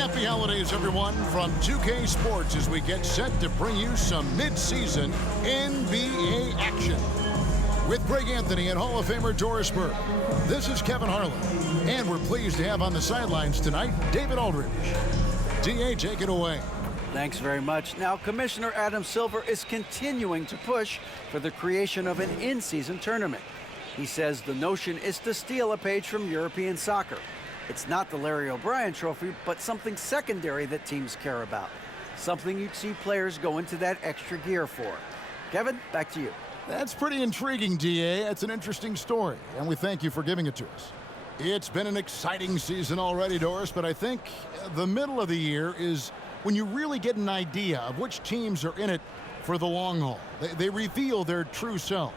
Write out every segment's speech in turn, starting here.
Happy holidays, everyone, from 2K Sports as we get set to bring you some mid-season NBA action. With Greg Anthony and Hall of Famer Doris Burke, this is Kevin Harlan, and we're pleased to have on the sidelines tonight David Aldridge. DA, take it away. Thanks very much. Now, Commissioner Adam Silver is continuing to push for the creation of an in-season tournament. He says the notion is to steal a page from European soccer. It's not the Larry O'Brien Trophy, but something secondary that teams care about. Something you'd see players go into that extra gear for. Kevin, back to you. That's pretty intriguing, DA. That's an interesting story, and we thank you for giving it to us. It's been an exciting season already, Doris, but I think the middle of the year is when you really get an idea of which teams are in it for the long haul. They reveal their true selves.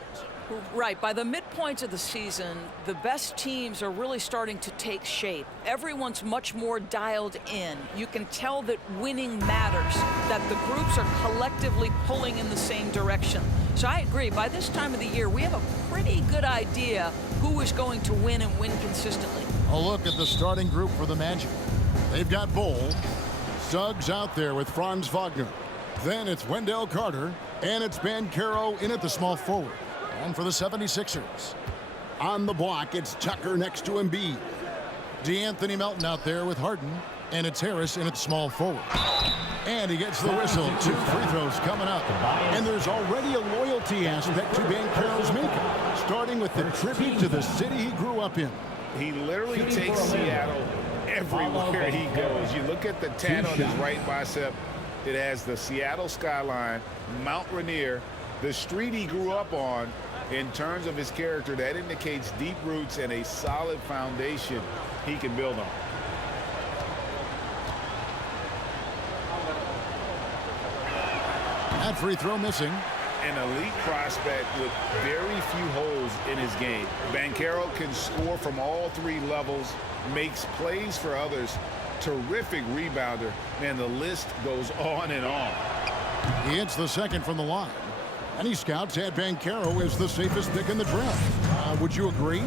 Right. By the midpoint of the season, the best teams are really starting to take shape. Everyone's much more dialed in. You can tell that winning matters, that the groups are collectively pulling in the same direction. So I agree. By this time of the year, we have a pretty good idea who is going to win and win consistently. A look at the starting group for the Magic. They've got Bol. Suggs out there with Franz Wagner. Then it's Wendell Carter, and it's Banchero in at the small forward. And for the 76ers, on the block, it's Tucker next to Embiid. DeAnthony Melton out there with Harden, and it's Harris in at small forward. And he gets the whistle. 2 free throws coming up. And there's already a loyalty aspect to Banchero's makeup, starting with the tribute to the city he grew up in. He literally takes Seattle everywhere he goes. You look at the tat on his right bicep. It has the Seattle skyline, Mount Rainier, the street he grew up on. In terms of his character, that indicates deep roots and a solid foundation he can build on. That free throw missing. An elite prospect with very few holes in his game. Banchero can score from all 3 levels, makes plays for others, terrific rebounder, and the list goes on and on. He hits the second from the line. Any scouts had Banchero as the safest pick in the draft. Would you agree?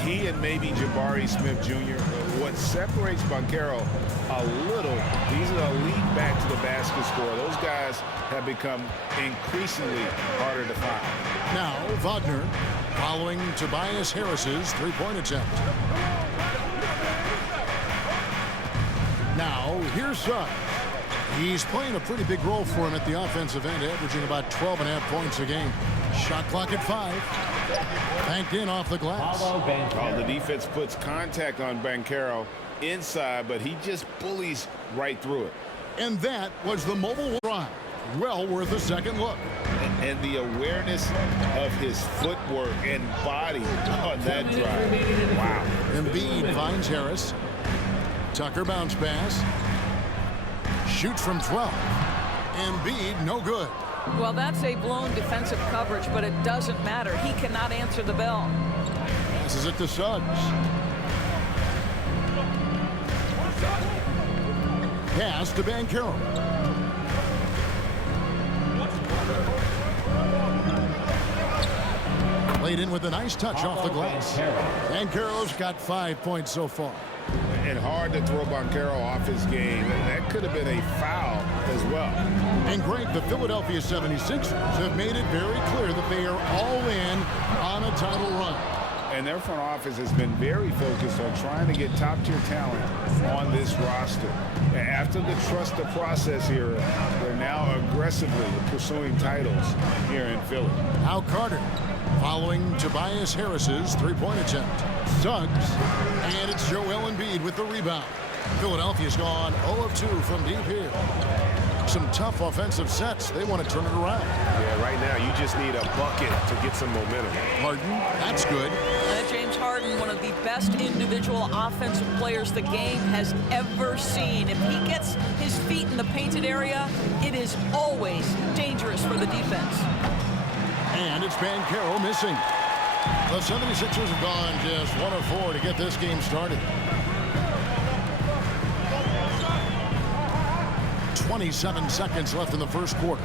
He and maybe Jabari Smith Jr. What separates Banchero a little, he's an elite back to the basket scorer. Those guys have become increasingly harder to find. Now, Wagner following Tobias Harris's three-point attempt. Now, here's Suggs. He's playing a pretty big role for him at the offensive end, averaging about 12.5 points a game. Shot clock at 5. Banked in off the glass. The defense puts contact on Banchero inside, but he just bullies right through it. And that was the mobile drive. Well worth a second look. And the awareness of his footwork and body on that drive. Wow. Embiid finds Harris. Tucker bounce pass. Shoots from 12. Embiid, no good. Well, that's a blown defensive coverage, but it doesn't matter. He cannot answer the bell. Passes it to Suggs. Pass to Banchero. Played in with a nice touch off the glass. Banchero's got 5 points so far. And hard to throw Banchero off his game. That could have been a foul as well. And Greg, the Philadelphia 76ers have made it very clear that they are all in on a title run. And their front office has been very focused on trying to get top-tier talent on this roster. After the trust the process era, they're now aggressively pursuing titles here in Philly. Now Carter following Tobias Harris's three-point attempt. Suggs, and it's Joel Embiid with the rebound. Philadelphia's gone 0 of 2 from deep here. Some tough offensive sets. They want to turn it around. Yeah, right now you just need a bucket to get some momentum. Harden, that's good. James Harden, one of the best individual offensive players the game has ever seen. If he gets his feet in the painted area, it is always dangerous for the defense. And it's Banchero missing. The 76ers have gone just 1 of 4 to get this game started. 27 seconds left in the first quarter.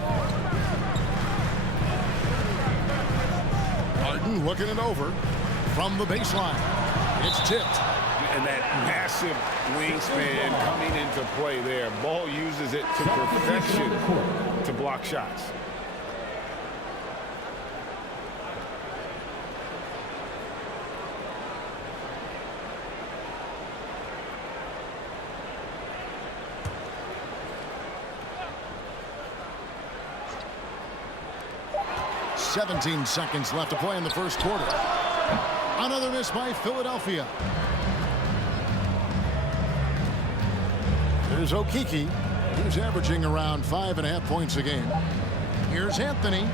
Harden looking it over from the baseline. It's tipped. And that massive wingspan coming into play there. Ball uses it to perfection to block shots. "17 seconds left to play in the first quarter. Another miss by Philadelphia. There's Okeke. He's averaging around 5.5 points a game. Here's Anthony.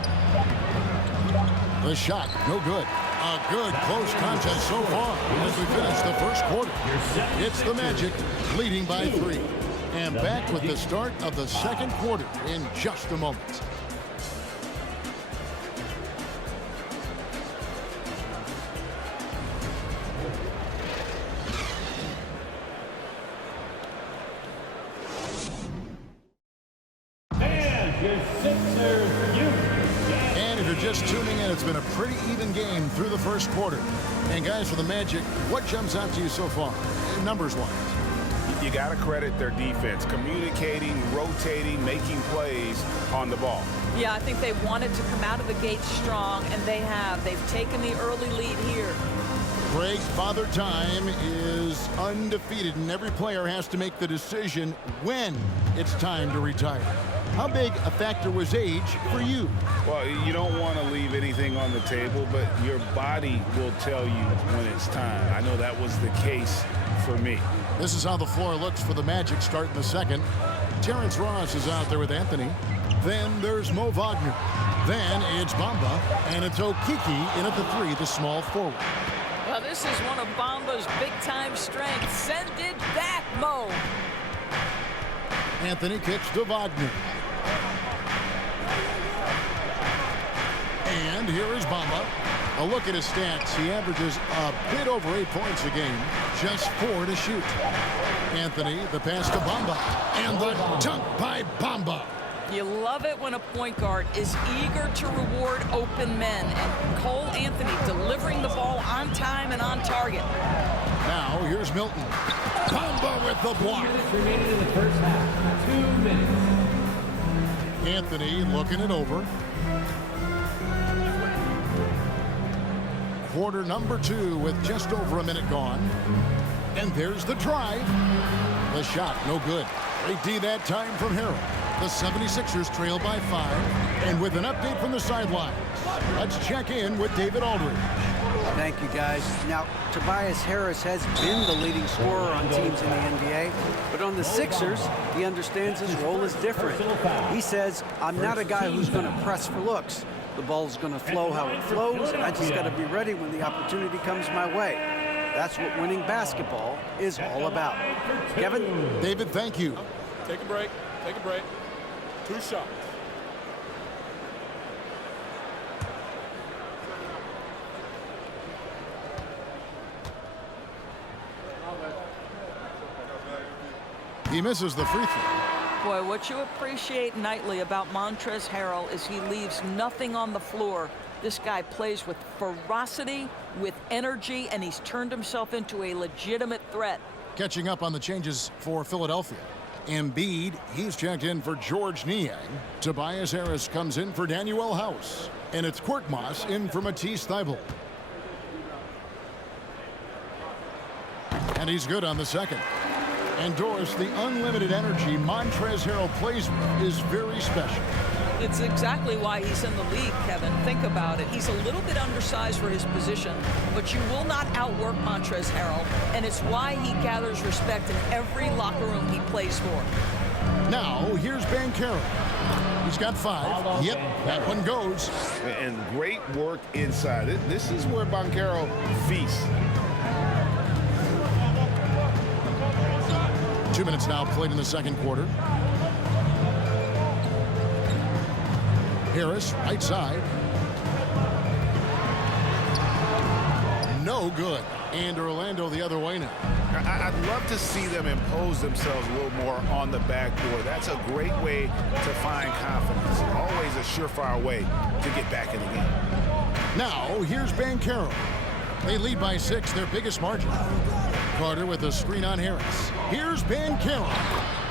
The shot, no good. A good close contest so far as we finish the first quarter. It's the Magic leading by 3. And back with the start of the second quarter in just a moment. And if you're just tuning in, it's been a pretty even game through the first quarter. And guys, for the Magic, what jumps out to you so far, numbers-wise? You got to credit their defense, communicating, rotating, making plays on the ball. Yeah, I think they wanted to come out of the gate strong, and they have. They've taken the early lead here. Greg, Father Time is undefeated, and every player has to make the decision when it's time to retire. How big a factor was age for you? Well, you don't want to leave anything on the table, but your body will tell you when it's time. I know that was the case for me. This is how the floor looks for the Magic starting the second. Terrence Ross is out there with Anthony. Then there's Mo Wagner. Then it's Bamba, and it's Okeke in at the 3, the small forward. Well, this is one of Bamba's big-time strengths. Send it back, Mo. Anthony kicks to Wagner. And here is Bamba. A look at his stats. He averages a bit over 8 points a game. Just 4 to shoot. Anthony, the pass to Bamba. And the dunk by Bamba. You love it when a point guard is eager to reward open men. And Cole Anthony delivering the ball on time and on target. Now, here's Milton. Bamba with the block. Remaining in the first half. 2 minutes. Anthony looking it over. Quarter number 2 with just over a minute gone. And there's the drive. The shot, no good. Great D that time from Harrell. The 76ers trail by 5. And with an update from the sidelines, let's check in with David Aldridge. Thank you, guys. Now, Tobias Harris has been the leading scorer on teams in the NBA, but on the Sixers, he understands his role is different. He says, I'm not a guy who's going to press for looks. The ball's going to flow how it flows, and I just got to be ready when the opportunity comes my way. That's what winning basketball is all about. Kevin? David, thank you. Take a break. Take a break. 2 shots. He misses the free throw. Boy, what you appreciate nightly about Montrezl Harrell is he leaves nothing on the floor. This guy plays with ferocity, with energy, and he's turned himself into a legitimate threat. Catching up on the changes for Philadelphia. Embiid, he's checked in for George Niang. Tobias Harris comes in for Daniel House. And it's Korkmaz in for Matisse Thybulle. And he's good on the second. And Doris, the unlimited energy Montrezl Harrell plays with is very special. It's exactly why he's in the league, Kevin. Think about it. He's a little bit undersized for his position, but you will not outwork Montrezl Harrell, and it's why he gathers respect in every locker room he plays for. Now, here's Banchero. He's got 5. Yep, that one goes. And great work inside. This is where Banchero feasts. 2 minutes now played in the second quarter. Harris, right side. No good. And Orlando the other way now. I'd love to see them impose themselves a little more on the backboard. That's a great way to find confidence. Always a surefire way to get back in the game. Now, here's Banchero. They lead by 6, their biggest margin. Carter with a screen on Harris. Here's Banchero.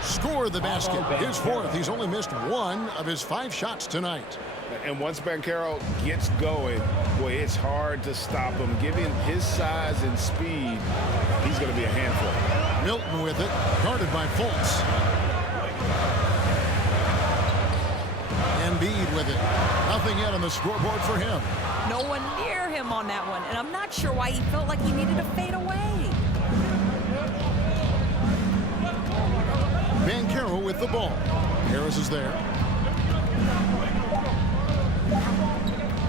Score the basket. His fourth. He's only missed one of his 5 shots tonight. And once Banchero gets going, boy, it's hard to stop him. Given his size and speed, he's going to be a handful. Milton with it, guarded by Fultz. Embiid with it. Nothing yet on the scoreboard for him. No one near him on that one, and I'm not sure why he felt like he needed to fade away. Banchero with the ball. Harris is there.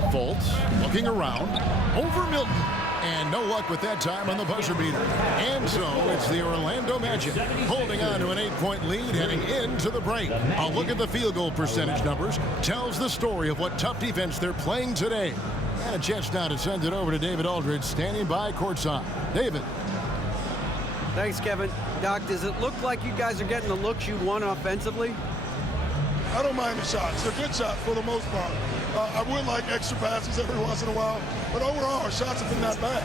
Fultz looking around. Over Milton. And no luck with that time on the buzzer beater. And so it's the Orlando Magic holding on to an 8-point lead heading into the break. A look at the field goal percentage numbers tells the story of what tough defense they're playing today. And a chance now to send it over to David Aldridge standing by courtside. David. Thanks, Kevin. Doc, does it look like you guys are getting the looks you want offensively? I don't mind the shots. They're good shots for the most part. I would like extra passes every once in a while, but overall, our shots have been not bad.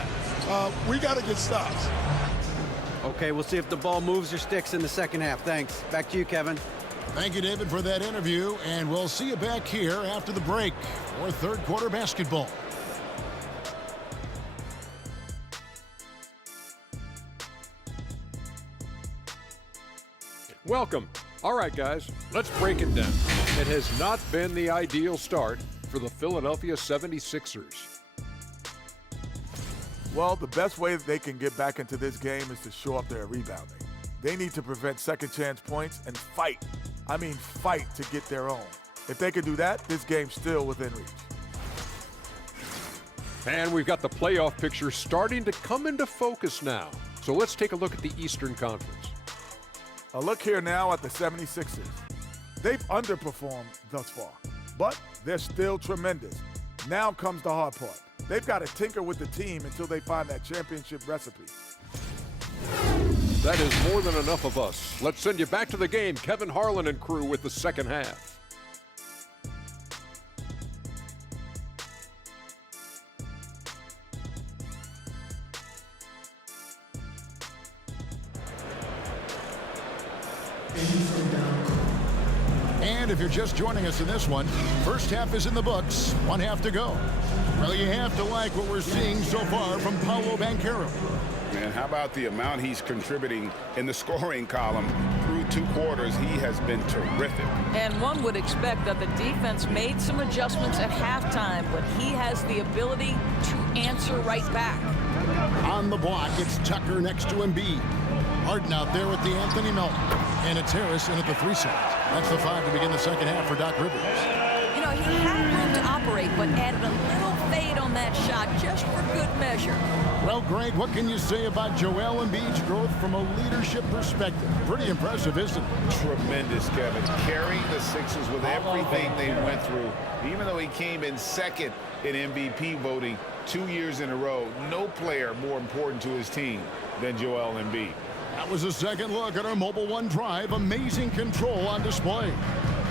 We got to get stops. Okay, we'll see if the ball moves or sticks in the second half. Thanks. Back to you, Kevin. Thank you, David, for that interview, and we'll see you back here after the break for third quarter basketball. Welcome. All right, guys, let's break it down. It has not been the ideal start for the Philadelphia 76ers. Well, the best way that they can get back into this game is to show up their rebounding. They need to prevent second chance points and fight. I mean, fight to get their own. If they can do that, this game's still within reach. And we've got the playoff picture starting to come into focus now. So let's take a look at the Eastern Conference. A look here now at the 76ers. They've underperformed thus far, but they're still tremendous. Now comes the hard part. They've got to tinker with the team until they find that championship recipe. That is more than enough of us. Let's send you back to the game. Kevin Harlan and crew with the second half. And if you're just joining us in this one, first half is in the books, 1 half to go. Well, you have to like what we're seeing so far from Paolo Banchero. Man, how about the amount he's contributing in the scoring column through 2 quarters? He has been terrific. And one would expect that the defense made some adjustments at halftime, but he has the ability to answer right back. On the block, it's Tucker next to Embiid. Harden out there with the Anthony Melton. And it's Harris in at the 3 side. That's the 5 to begin the second half for Doc Rivers. You know, he had room to operate, but added a little fade on that shot just for good measure. Well, Greg, what can you say about Joel Embiid's growth from a leadership perspective? Pretty impressive, isn't it? Tremendous, Kevin. Carrying the Sixers with everything they went through. Even though he came in second in MVP voting 2 years in a row, no player more important to his team than Joel Embiid. That was a second look at our Mobile One Drive. Amazing control on display.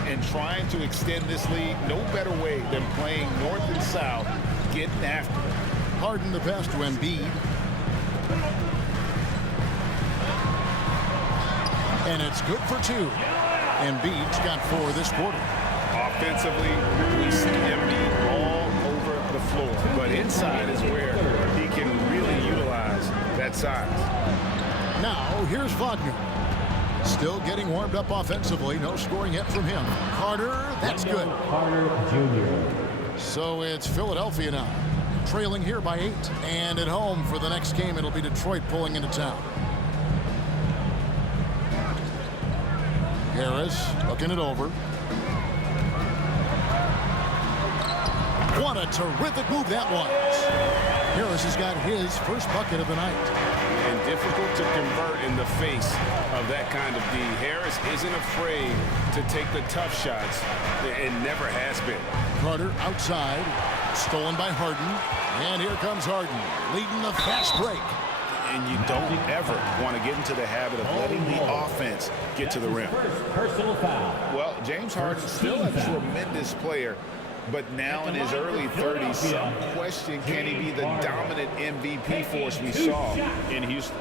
And trying to extend this lead, no better way than playing north and south, getting after it. Harden the pass to Embiid. And it's good for 2. Embiid's got 4 this quarter. Offensively, we see Embiid all over the floor. But inside is where he can really utilize that size. Now, here's Wagner. Still getting warmed up offensively. No scoring yet from him. Carter, that's good. Carter Jr. So it's Philadelphia now, trailing here by 8. And at home for the next game, it'll be Detroit pulling into town. Harris looking it over. What a terrific move that was. Harris has got his first bucket of the night. And difficult to convert in the face of that kind of D. Harris isn't afraid to take the tough shots, and never has been. Carter outside, stolen by Harden. And here comes Harden, leading the fast break. And you don't ever want to get into the habit of letting the offense get to the rim. Personal foul. Well, James Harden's still a tremendous player, but now in his early 30s, some question, can he be the dominant MVP force we saw in Houston?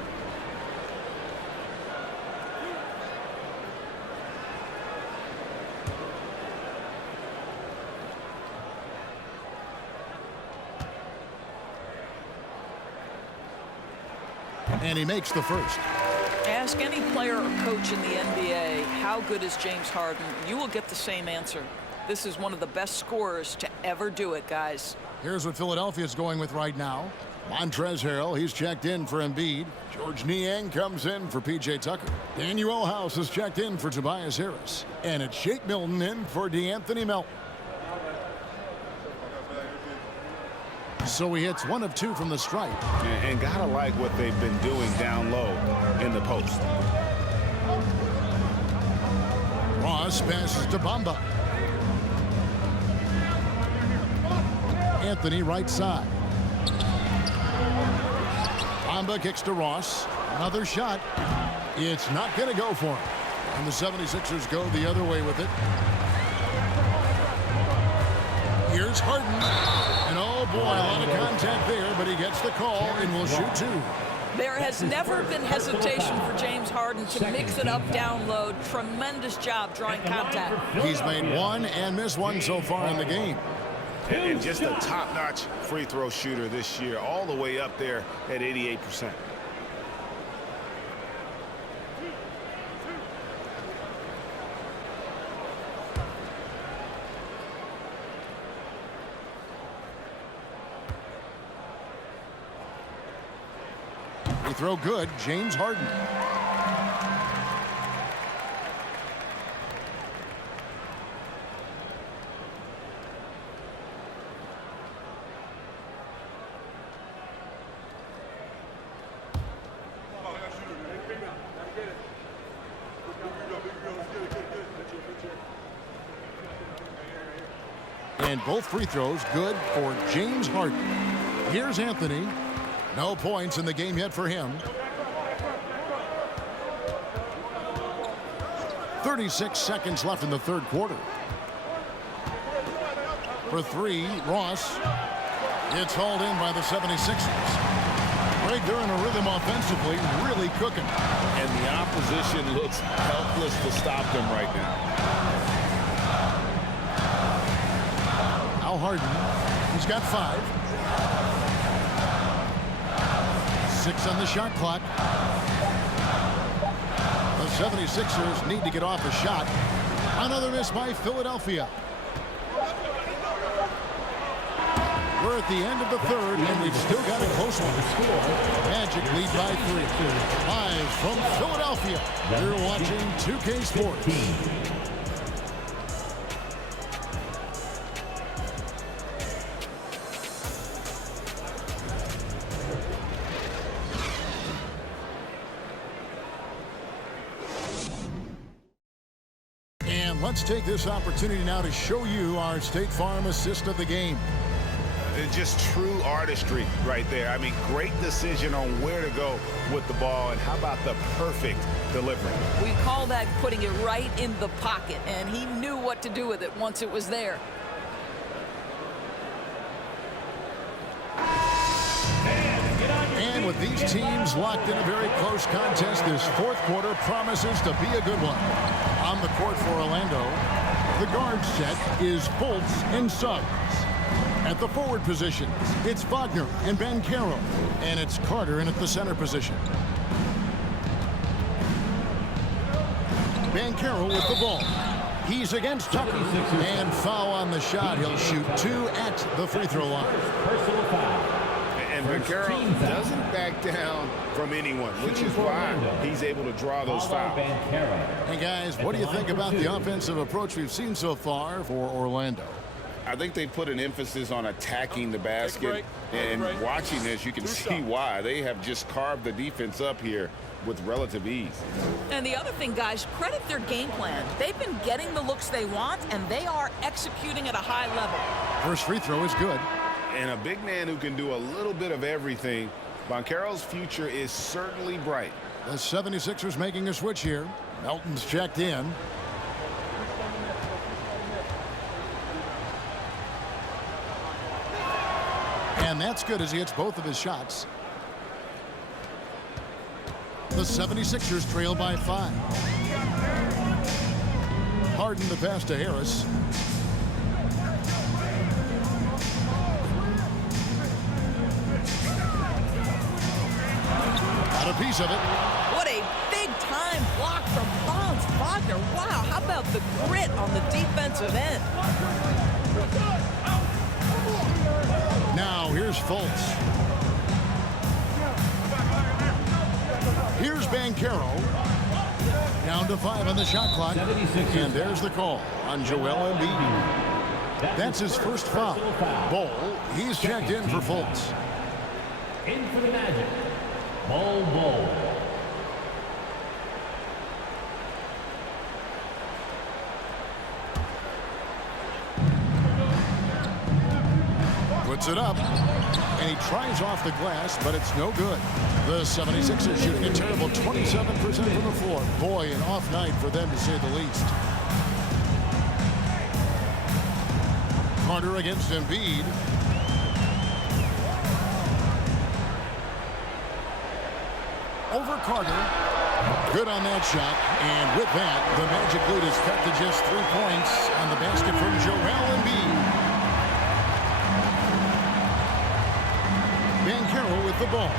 And he makes the first. Ask any player or coach in the NBA, how good is James Harden? You will get the same answer. This is one of the best scorers to ever do it, guys. Here's what Philadelphia's going with right now. Montrezl Harrell, he's checked in for Embiid. George Niang comes in for P.J. Tucker. Daniel House is checked in for Tobias Harris. And it's Shake Milton in for DeAnthony Melton. So he hits 1 of 2 from the stripe. And gotta like what they've been doing down low in the post. Ross passes to Bamba. Anthony right side. Bamba kicks to Ross. Another shot. It's not going to go for him. And the 76ers go the other way with it. Here's Harden. And oh boy, a lot of contact there, but he gets the call and will shoot 2. There has never been hesitation for James Harden to mix it up down low. Tremendous job drawing contact. He's made 1 and missed 1 so far in the game. And just a top-notch free throw shooter this year, all the way up there at 88%. Free throw good, James Harden. And both free throws good for James Harden. Here's Anthony. No points in the game yet for him. 36 seconds left in the third quarter. For 3, Ross. It's hauled in by the 76ers. Greg, they're in a rhythm offensively, really cooking. And the opposition looks helpless to stop them right now. Al Harden, he's got 5. 6 on the shot clock. The 76ers need to get off a shot. Another miss by Philadelphia. We're at the end of the third, and we've still got a close one. Magic lead by 3. Live from Philadelphia, you're watching 2K Sports. Let's take this opportunity now to show you our State Farm assist of the game. It's just true artistry right there. I mean, great decision on where to go with the ball, and how about the perfect delivery? We call that putting it right in the pocket, and he knew what to do with it once it was there. And with these teams locked in a very close contest, this fourth quarter promises to be a good one. On the court for Orlando, the guard set is Fultz and Suggs. At the forward positions, it's Wagner and Banchero, and it's Carter in at the center position. Banchero with the ball. He's against Tucker, and foul on the shot. He'll shoot 2 at the free throw line. Personal foul. And Banchero doesn't back down from anyone, which is why he's able to draw those fouls. Hey, guys, what do you think about the offensive approach we've seen so far for Orlando? I think they put an emphasis on attacking the basket. And watching this, you can see why. They have just carved the defense up here with relative ease. And the other thing, guys, credit their game plan. They've been getting the looks they want, and they are executing at a high level. First free throw is good. And a big man who can do a little bit of everything. Banchero's future is certainly bright. The 76ers making a switch here. Melton's checked in. And that's good as he hits both of his shots. The 76ers trail by 5. Harden the pass to Harris. Out of piece of it. What a big-time block from Franz Wagner. Wow, how about the grit on the defensive end? Now, here's Fultz. Here's Banchero. Down to 5 on the shot clock. And there's the call on Joel Embiid. That's his first foul. Bol, he's checked in for Fultz. In for the Magic, Bol. Puts it up, and he tries off the glass, but it's no good. The 76ers shooting a terrible 27% from the floor. Boy, an off night for them, to say the least. Carter against Embiid. Over Carter. Good on that shot. And with that, the Magic lead is cut to just 3 points on the basket from Joel Embiid. Banchero with the ball.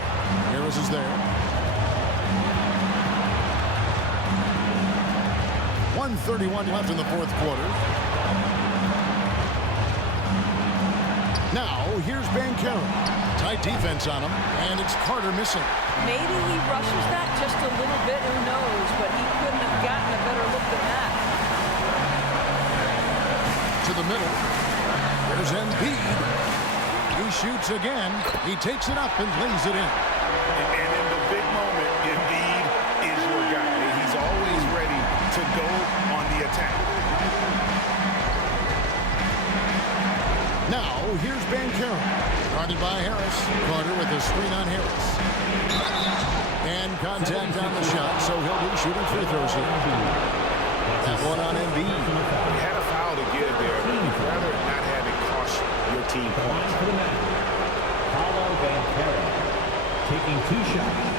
Harris is there. 1:31 left in the fourth quarter. Now, here's Banchero. Tight defense on him, and it's Carter missing. Maybe he rushes that just a little bit, who knows, but he couldn't have gotten a better look than that. To the middle. There's Embiid. He shoots again. He takes it up and lays it in. And in the big moment, Embiid is your guy. He's always ready to go on the attack. Now, here's Banchero. Guarded by Harris. Carter with a screen on Harris. And contact on the shot, so he'll be shooting free throws here. That one on Embiid. You had a foul to give there. You'd rather not have it cost your team points. For the Magic, Paolo Banchero taking 2 shots.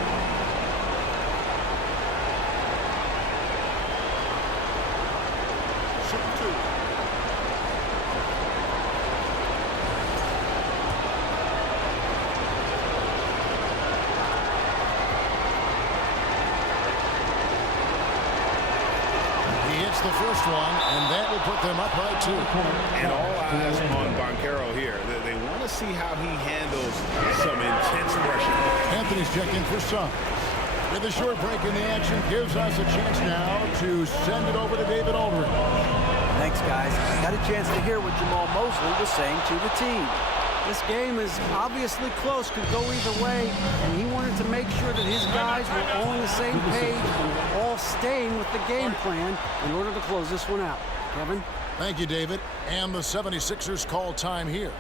The first one, and that will put them up by 2. And all eyes on Banchero here. They want to see how he handles some intense pressure. Anthony's checked in for some. With a short break in the action, gives us a chance now to send it over to David Aldridge. Thanks, guys. Got a chance to hear what Jamal Mosley was saying to the team. This game is obviously close, could go either way, and he wanted to make sure that his guys were all on the same page and were all staying with the game plan in order to close this one out. Kevin? Thank you, David. And the 76ers call time here.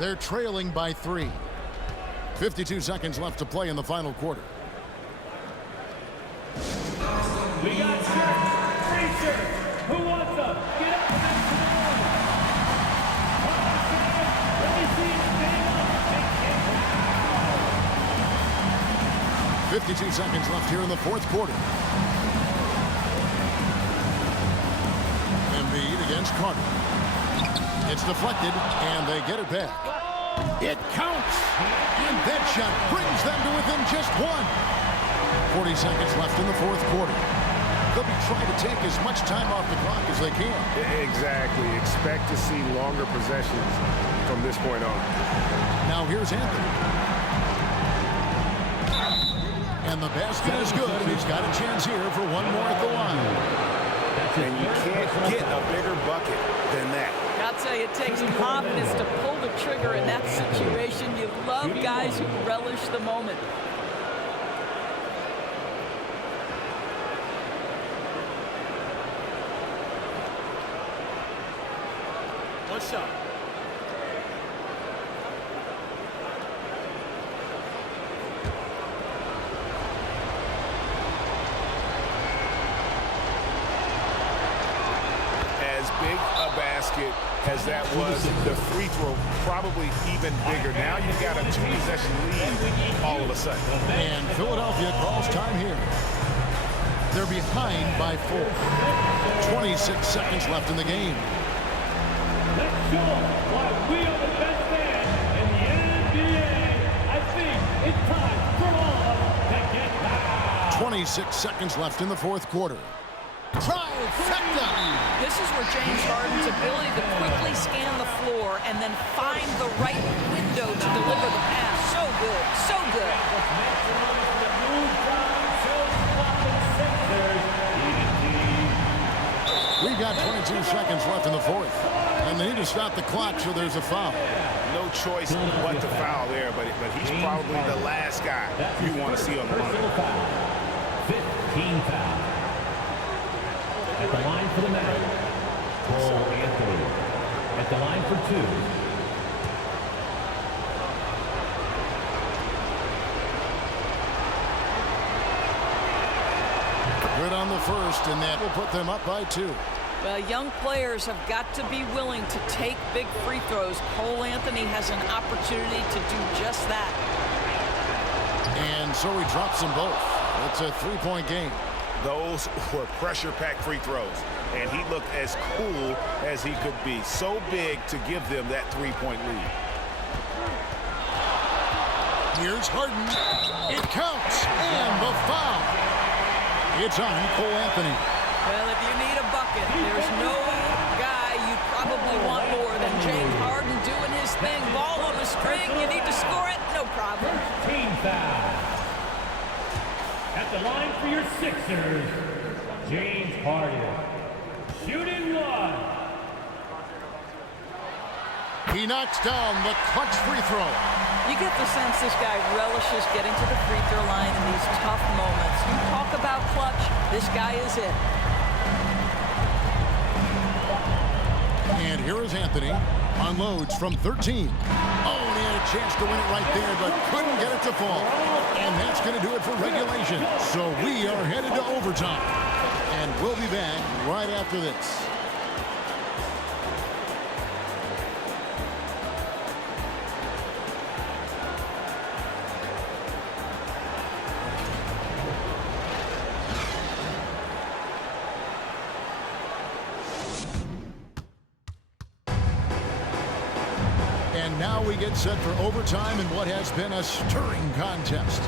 They're trailing by 3. 52 seconds left to play in the final quarter. We got shirts, free shirts. Who wants them? Get up and next to the wall. 52 seconds left here in the fourth quarter. Embiid against Carter. It's deflected, and they get it back. It counts, and that shot brings them to within just 1. 40 seconds left in the fourth quarter. They'll be trying to take as much time off the clock as they can. Exactly. Expect to see longer possessions from this point on. Now here's Anthony. And the basket is good, and he's got a chance here for one more at the line. And you can't get a bigger bucket than that. I'll tell you, it takes confidence to pull the trigger in that situation. You love guys who relish the moment. One shot. As big a basket as that was, the free throw probably even bigger. Now you've got a 2-possession lead all of a sudden. And Philadelphia calls time here. They're behind by 4. 26 seconds left in the game. Let's show why we are the best band in the NBA. I think it's time for all 26 seconds left in the fourth quarter. Trifecta! This is where James Harden's ability to quickly scan the floor and then find the right window to deliver the pass. So good, so good. We've got 22 seconds left in the fourth. And they need to stop the clock, so there's a foul. No choice but to foul there, but he's probably the last guy you want to see on the line. 15 foul. At the line for the man, Cole Anthony. At the line for 2. Good on the first, and that will put them up by 2. Well, young players have got to be willing to take big free throws. Cole Anthony has an opportunity to do just that. And so he drops them both. It's a 3-point game. Those were pressure-packed free throws, and he looked as cool as he could be. So big to give them that 3-point lead. Here's Harden. It counts. And the foul. It's on Cole Anthony. Well, if you need a bucket, there's no guy you probably want more than James Harden doing his thing. Ball on the string. You need to score it. No problem. Team foul. At the line for your Sixers, James Harden. Shooting 1. He knocks down the clutch free throw. You get the sense this guy relishes getting to the free throw line in these tough moments. You talk about clutch, this guy is it. And here is Anthony. Unloads from 13. Oh, and he had a chance to win it right there, but couldn't get it to fall. And that's going to do it for regulation. So we are headed to overtime. And we'll be back right after this. And now we get set for overtime in what has been a stirring contest.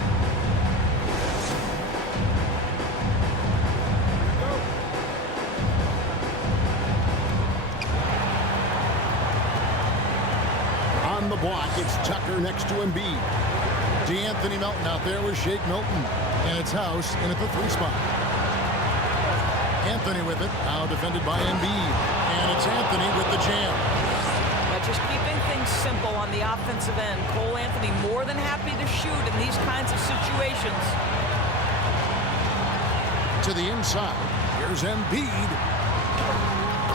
On the block, it's Tucker next to Embiid. DeAnthony Melton out there with Shake Milton. And it's House in at the 3 spot. Anthony with it, now defended by Embiid. And it's Anthony with the jam. Just keeping things simple on the offensive end. Cole Anthony more than happy to shoot in these kinds of situations. To the inside. Here's Embiid.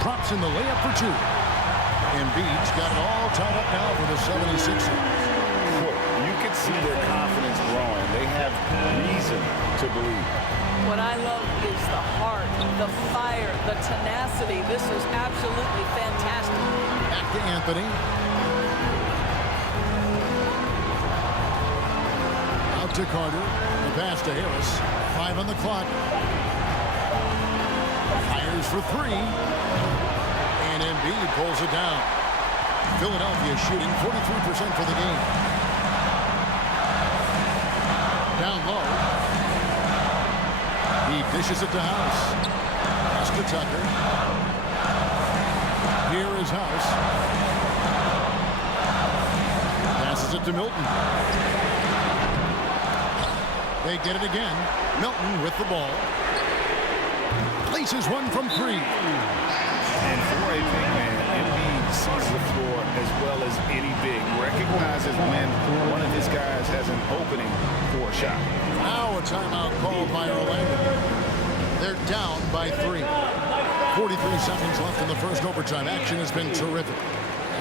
Drops in the layup for 2. Embiid's got it all tied up now for the 76ers. You can see their confidence growing. They have reason to believe. What I love is the heart, the fire, the tenacity. This is absolutely fantastic. Back to Anthony. Out to Carter. The pass to Harris. 5 on the clock. Fires for 3. And Embiid pulls it down. Philadelphia shooting 43% for the game. Down low. He dishes it to House. Pass to Tucker. Here is House. Passes it to Milton. They get it again. Milton with the ball. Places one from 3. And for a big man, Embiid sees the floor as well as any big. Recognizes when one of his guys has an opening for a shot. Now a timeout called by Orlando. They're down by 3. 43 seconds left in the first overtime. Action has been terrific.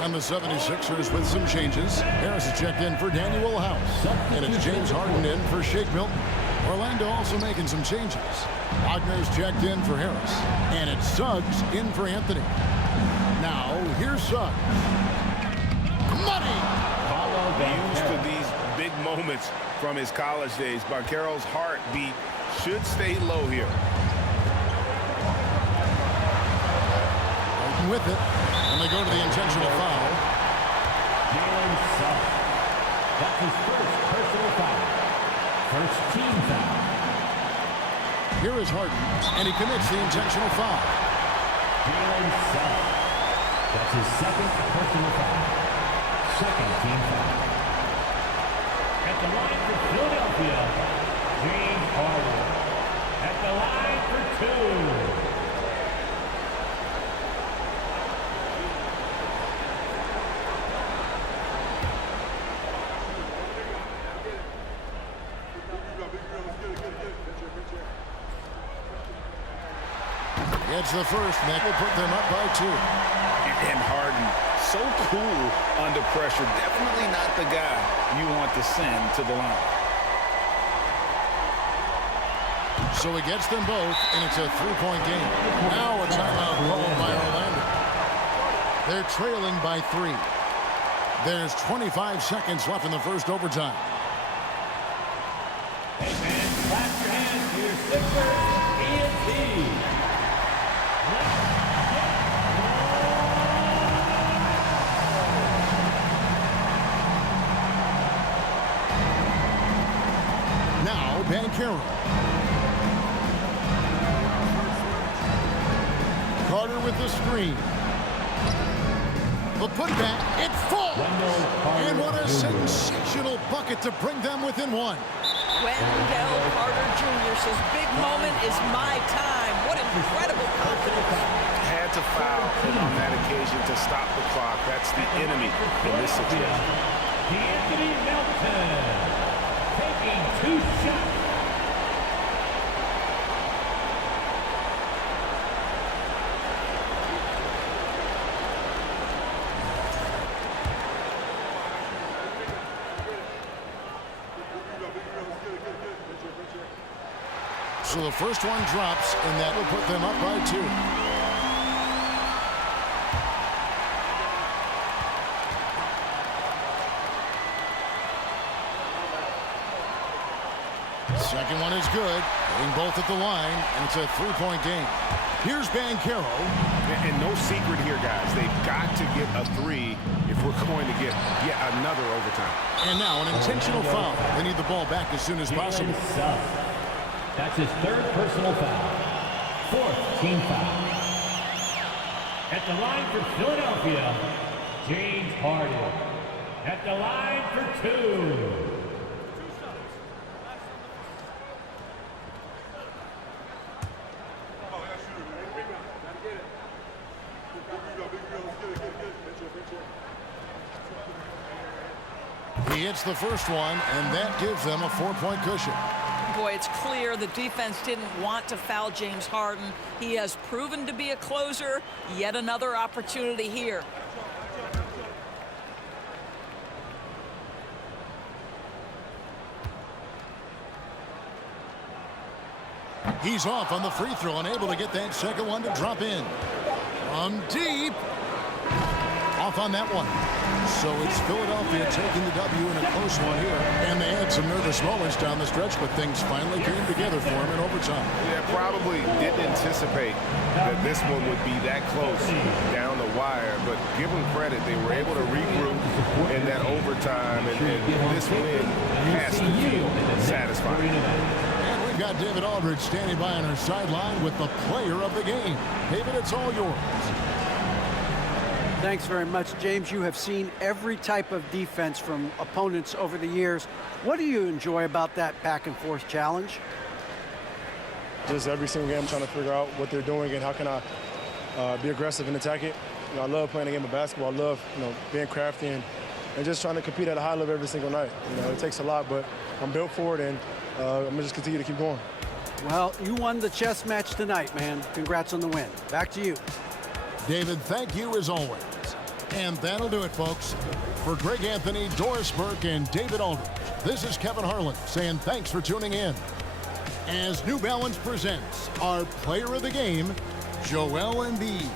And the 76ers with some changes. Harris has checked in for Daniel House. And it's James Harden in for Shake Milton. Orlando also making some changes. Wagner's checked in for Harris. And it's Suggs in for Anthony. Now, here's Suggs. Money! Used to these big moments from his college days. Banchero's heartbeat should stay low here. With it, and they go to the intentional foul. Jalen Suggs. That's his first personal foul. First team foul. Here is Harden, and he commits the intentional foul. Jalen Suggs. That's his second personal foul. Second team foul. At the line for Philadelphia, James Harden. At the line for 2. Gets the first, and that will put them up by 2. And Harden, so cool under pressure. Definitely not the guy you want to send to the line. So he gets them both, and it's a 3-point game. Now a timeout called by Orlando. They're trailing by 3. There's 25 seconds left in the first overtime. Hey, man, clap your hands to your Sixers, ENT. Now Banchero. Carter with the screen. The putback, it falls! And what a sensational bucket to bring them within 1. Wendell Carter Jr. says, big moment is my time. What incredible confidence. Had to foul, and on that occasion to stop the clock. That's the enemy in this situation. D'Anthony Melton taking 2 shots. So the first one drops, and that will put them up by 2. Second one is good. Getting both at the line, and it's a 3-point game. Here's Banchero. And no secret here, guys. They've got to get a 3 if we're going to get yet another overtime. And now an intentional foul. They need the ball back as soon as possible. That's his 3rd personal foul. 4th team foul. At the line for Philadelphia, James Harden. At the line for 2. He hits the first one, and that gives them a 4-point cushion. Boy, it's clear the defense didn't want to foul James Harden. He has proven to be a closer. Yet another opportunity here. He's off on the free throw and able to get that second one to drop in. From deep. Off on that one. So it's Philadelphia taking the W in a close one here. And they had some nervous moments down the stretch, but things finally came together for them in overtime. Yeah, probably didn't anticipate that this one would be that close down the wire, but give them credit. They were able to regroup in that overtime, and this win has to feel satisfying. And we've got David Aldridge standing by on our sideline with the player of the game. David, it's all yours. Thanks very much, James. You have seen every type of defense from opponents over the years. What do you enjoy about that back-and-forth challenge? Just every single game, I'm trying to figure out what they're doing and how can I be aggressive and attack it. You know, I love playing a game of basketball. I love, being crafty and just trying to compete at a high level every single night. It takes a lot, but I'm built for it, and I'm going to just continue to keep going. Well, you won the chess match tonight, man. Congrats on the win. Back to you. David, thank you as always. And that'll do it, folks. For Greg Anthony, Doris Burke, and David Aldridge, this is Kevin Harlan saying thanks for tuning in. As New Balance presents our player of the game, Joel Embiid.